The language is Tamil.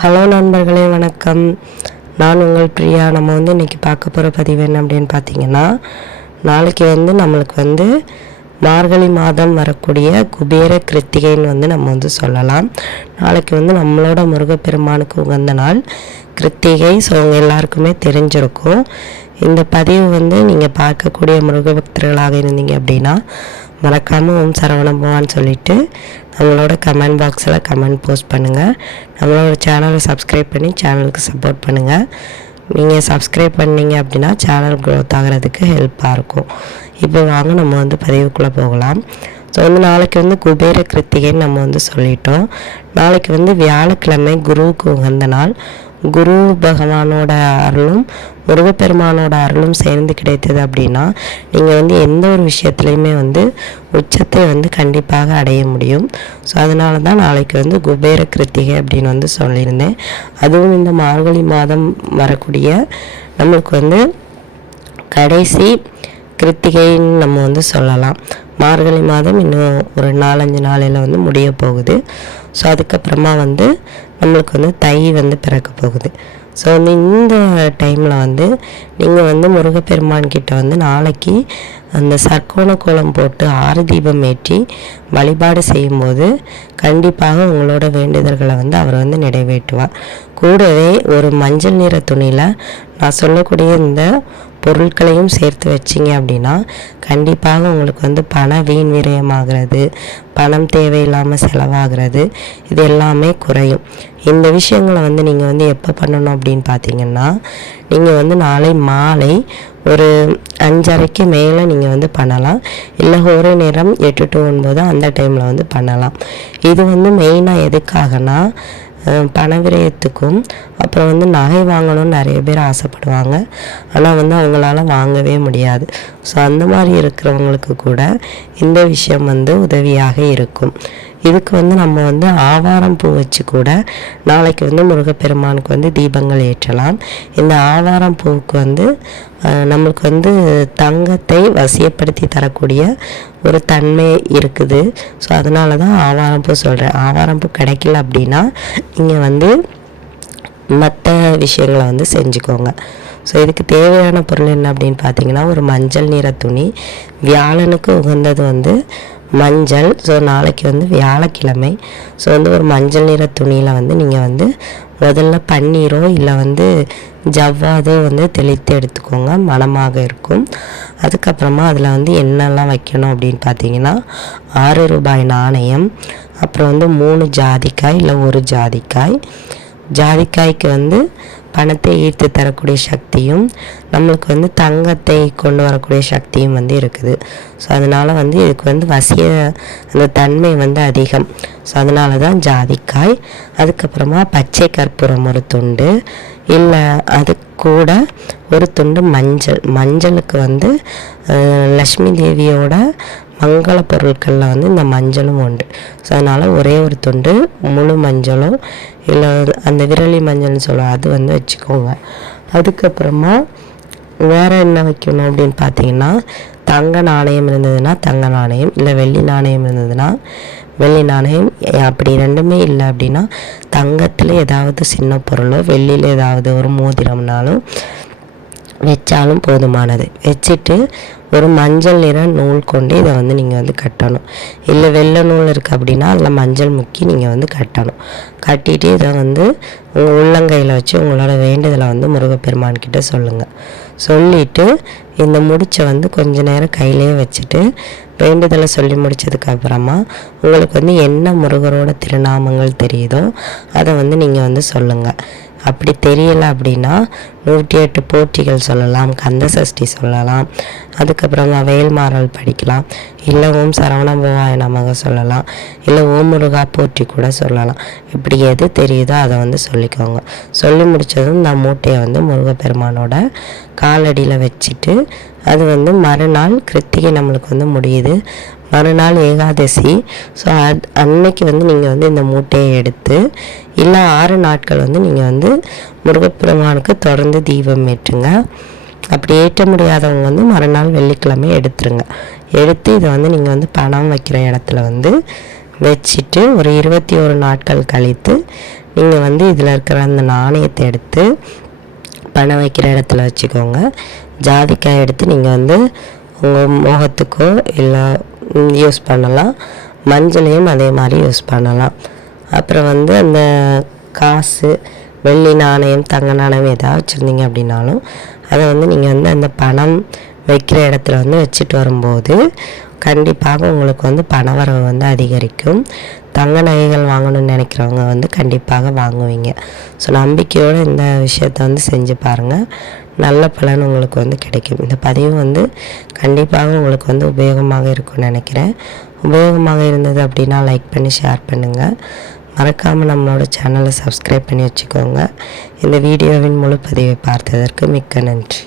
ஹலோ நண்பர்களே, வணக்கம். நான் உங்கள் பிரியா. நம்ம இன்றைக்கி பார்க்க போகிற பதிவு என்ன அப்படின்னு பார்த்தீங்கன்னா, நாளைக்கு நம்மளுக்கு மார்கழி மாதம் வரக்கூடிய குபேர கிருத்திகைன்னு நம்ம சொல்லலாம். நாளைக்கு நம்மளோட முருகப்பெருமானுக்கு உகந்த நாள் கிருத்திகை. ஸோ அவங்க எல்லாருக்குமே தெரிஞ்சிருக்கும். இந்த பதிவு நீங்கள் பார்க்கக்கூடிய முருக பக்தர்களாக இருந்தீங்க அப்படின்னா மறக்காமல் ஓம் சரவண பவான்னு சொல்லிவிட்டு நம்மளோட கமெண்ட் பாக்ஸில் கமெண்ட் போஸ்ட் பண்ணுங்கள். நம்மளோட சேனலை சப்ஸ்கிரைப் பண்ணி சேனலுக்கு சப்போர்ட் பண்ணுங்கள். நீங்கள் சப்ஸ்கிரைப் பண்ணிங்க அப்படின்னா சேனல் க்ரோத் ஆகிறதுக்கு ஹெல்ப்பாக இருக்கும். இப்போ வாங்க நம்ம பதிவுக்குள்ளே போகலாம். ஸோ நாளைக்கு குபேர கிருத்திகைன்னு நம்ம சொல்லிட்டோம். நாளைக்கு வியாழக்கிழமை குருவுக்கு உகந்த நாள். குரு பகவானோட அருளும் முருகப்பெருமானோட அருளும் சேர்ந்து கிடைத்தது அப்படின்னா நீங்கள் எந்த ஒரு விஷயத்துலையுமே உச்சத்தை கண்டிப்பாக அடைய முடியும். ஸோ அதனால தான் நாளைக்கு குபேர கிருத்திகை அப்படின்னு சொல்லியிருந்தேன். அதுவும் இந்த மார்கழி மாதம் வரக்கூடிய நம்மளுக்கு கடைசி கிருத்திகைன்னு நம்ம சொல்லலாம். மார்கழி மாதம் இன்னும் ஒரு 4-5 நாளையில் முடிய போகுது. ஸோ அதுக்கப்புறமா நம்மளுக்கு தை பிறக்க போகுது. ஸோ இந்த டைமில் நீங்கள் முருகப்பெருமான்கிட்ட நாளைக்கு அந்த சர்க்கோண கோலம் போட்டு 6 தீபம் ஏற்றி வழிபாடு செய்யும்போது கண்டிப்பாக உங்களோட வேண்டுதல்களை அவர் நிறைவேற்றுவார். கூடவே ஒரு மஞ்சள் நிற துணியில் நான் சொல்லக்கூடிய இந்த பொருட்களையும் சேர்த்து வச்சிங்க அப்படின்னா கண்டிப்பாக உங்களுக்கு பண வீண் விரயமாகிறது, பணம் தேவையில்லாமல் செலவாகிறது, இது எல்லாமே குறையும். இந்த விஷயங்களை நீங்கள் எப்போ பண்ணணும் அப்படின்னு பார்த்தீங்கன்னா, நீங்கள் நாளை மாலை ஒரு 5:30க்கு மேலே நீங்கள் பண்ணலாம். இல்லை ஒரு நேரம் 8 to 9 அந்த டைமில் பண்ணலாம். இது மெயினாக எதுக்காகனா பண விரயத்துக்கும் அப்புறம் நகை வாங்கணும்னு நிறைய பேர் ஆசைப்படுவாங்க. ஆனால் அவங்களால வாங்கவே முடியாது. ஸோ அந்த மாதிரி இருக்கிறவங்களுக்கு கூட இந்த விஷயம் உதவியாக இருக்கும். இதுக்கு நம்ம ஆவாரம் பூ வச்சு கூட நாளைக்கு முருகப்பெருமானுக்கு தீபங்கள் ஏற்றலாம். இந்த ஆவாரம் பூவுக்கு நம்மளுக்கு தங்கத்தை வசியப்படுத்தி தரக்கூடிய ஒரு தன்மை இருக்குது. ஸோ அதனால தான் ஆவாரம் பூ சொல்கிறேன். ஆவாரம் பூ கிடைக்கல அப்படின்னா நீங்கள் மற்ற விஷயங்களை செஞ்சுக்கோங்க. ஸோ இதுக்கு தேவையான பொருள் என்ன அப்படின்னு பார்த்தீங்கன்னா, ஒரு மஞ்சள் நிற துணி. வியாழனுக்கு உகந்தது மஞ்சள். ஸோ நாளைக்கு வியாழக்கிழமை. ஸோ ஒரு மஞ்சள் நிற துணியில் நீங்கள் முதல்ல பன்னீரோ இல்லை ஜவ்வாதோ தெளித்து எடுத்துக்கோங்க, மணமாக இருக்கும். அதுக்கப்புறமா அதில் என்னெல்லாம் வைக்கணும் அப்படின்னு பார்த்தீங்கன்னா, 6 ரூபாய் நாணயம், அப்புறம் 3 ஜாதிக்காய் இல்லை 1 ஜாதிக்காய். ஜாதிக்காய்க்கு பணத்தை ஈர்த்து தரக்கூடிய சக்தியும் நம்மளுக்கு தங்கத்தை கொண்டு வரக்கூடிய சக்தியும் இருக்குது. ஸோ அதனால் இதுக்கு வசிய அந்த தன்மை அதிகம். ஸோ அதனால தான் ஜாதிக்காய். அதுக்கப்புறமா பச்சை கற்பூரம் ஒரு துண்டு, இல்லை அது கூட ஒரு துண்டு மஞ்சள். மஞ்சளுக்கு லக்ஷ்மி தேவியோட மங்கள பொருட்களில் இந்த மஞ்சளும் உண்டு. ஸோ அதனால் ஒரே ஒரு துண்டு முழு மஞ்சளும் இல்லை அந்த விரலி மஞ்சள்னு சொல்லுவோம், அது வச்சுக்கோங்க. அதுக்கப்புறமா வேறு என்ன வைக்கணும் அப்படின்னு பார்த்தீங்கன்னா, தங்க நாணயம் இருந்ததுன்னா தங்க நாணயம், இல்லை வெள்ளி நாணயம் இருந்ததுன்னா வெள்ளி நாணயம். அப்படி ரெண்டுமே இல்லை அப்படின்னா தங்கத்தில் ஏதாவது சின்ன பொருளோ வெள்ளியில் ஏதாவது ஒரு மோதிரம்னாலும் வச்சாலும் போதுமானது. வச்சுட்டு ஒரு மஞ்சள் நிற நூல் கொண்டு இதை நீங்கள் கட்டணும். இல்லை வெள்ளை நூல் இருக்குது அப்படின்னா அதில் மஞ்சள் முக்கி நீங்கள் கட்டணும். கட்டிட்டு இதை உங்கள் உள்ளங்கையில் வச்சு உங்களோட வேண்டுதலை முருகப்பெருமான்கிட்ட சொல்லுங்கள். சொல்லிவிட்டு இந்த முடிச்சை கொஞ்ச நேரம் கையிலே வச்சுட்டு வேண்டுதலை சொல்லி முடித்ததுக்கப்புறமா உங்களுக்கு என்ன முருகரோட திருநாமங்கள் தெரியுதோ அதை நீங்கள் சொல்லுங்கள். அப்படி தெரியலை அப்படின்னா 108 போற்றிகள் சொல்லலாம், கந்த சஷ்டி சொல்லலாம், அதுக்கப்புறமா வேல்மாறல் படிக்கலாம், இல்லை ஓம் சரவண பவாய நமக சொல்லலாம், இல்லை ஓம் முருகா போற்றி கூட சொல்லலாம். இப்படி எது தெரியுதோ அதை சொல்லிக்கோங்க. சொல்லி முடித்ததும் இந்த மூட்டையை முருகப்பெருமானோட காலடியில் வச்சுட்டு அது மறுநாள் கிருத்திகை நம்மளுக்கு முடியுது. மறுநாள் ஏகாதசி. ஸோ அன்னைக்கு நீங்கள் இந்த மூட்டையை எடுத்து இல்லை 6 நாட்கள் நீங்கள் முருகப்பெருமானுக்கு தொடர்ந்து தீபம் ஏற்றுங்க. அப்படி ஏற்ற முடியாதவங்க மறுநாள் வெள்ளிக்கிழமை எடுத்துருங்க. எடுத்து இதை நீங்கள் பணம் வைக்கிற இடத்துல வச்சுட்டு ஒரு 21 நாட்கள் கழித்து நீங்கள் வந்து இதில் இருக்கிற அந்த நாணயத்தை எடுத்து பணம் வைக்கிற இடத்துல வச்சுக்கோங்க. ஜாதிக்காய் எடுத்து நீங்கள் வந்து உங்கள் முகத்துக்கோ இல்லை யூஸ் பண்ணலாம். மஞ்சளையும் அதே மாதிரி யூஸ் பண்ணலாம். அப்புறம் வந்து அந்த காசு, வெள்ளி நாணயம், தங்க நாணயம் எதாவது வச்சுருந்தீங்க அப்படின்னாலும் அதை வந்து நீங்கள் வந்து அந்த பணம் வைக்கிற இடத்துல வந்து வச்சுட்டு வரும்போது கண்டிப்பாக உங்களுக்கு வந்து பணவரவு வந்து அதிகரிக்கும். தங்க நகைகள் வாங்கணும்னு நினைக்கிறவங்க வந்து கண்டிப்பாக வாங்குவீங்க. ஸோ நம்பிக்கையோடு இந்த விஷயத்தை வந்து செஞ்சு பாருங்கள். நல்ல பலன் உங்களுக்கு வந்து கிடைக்கும். இந்த பதிவு வந்து கண்டிப்பாக உங்களுக்கு வந்து உபயோகமாக இருக்கும்னு நினைக்கிறேன். உபயோகமாக இருந்தது அப்படின்னா லைக் பண்ணி ஷேர் பண்ணுங்கள். மறக்காமல் நம்மளோட சேனலை சப்ஸ்கிரைப் பண்ணி வச்சுக்கோங்க. இந்த வீடியோவின் முழு பதிவை பார்த்ததற்கு மிக்க நன்றி.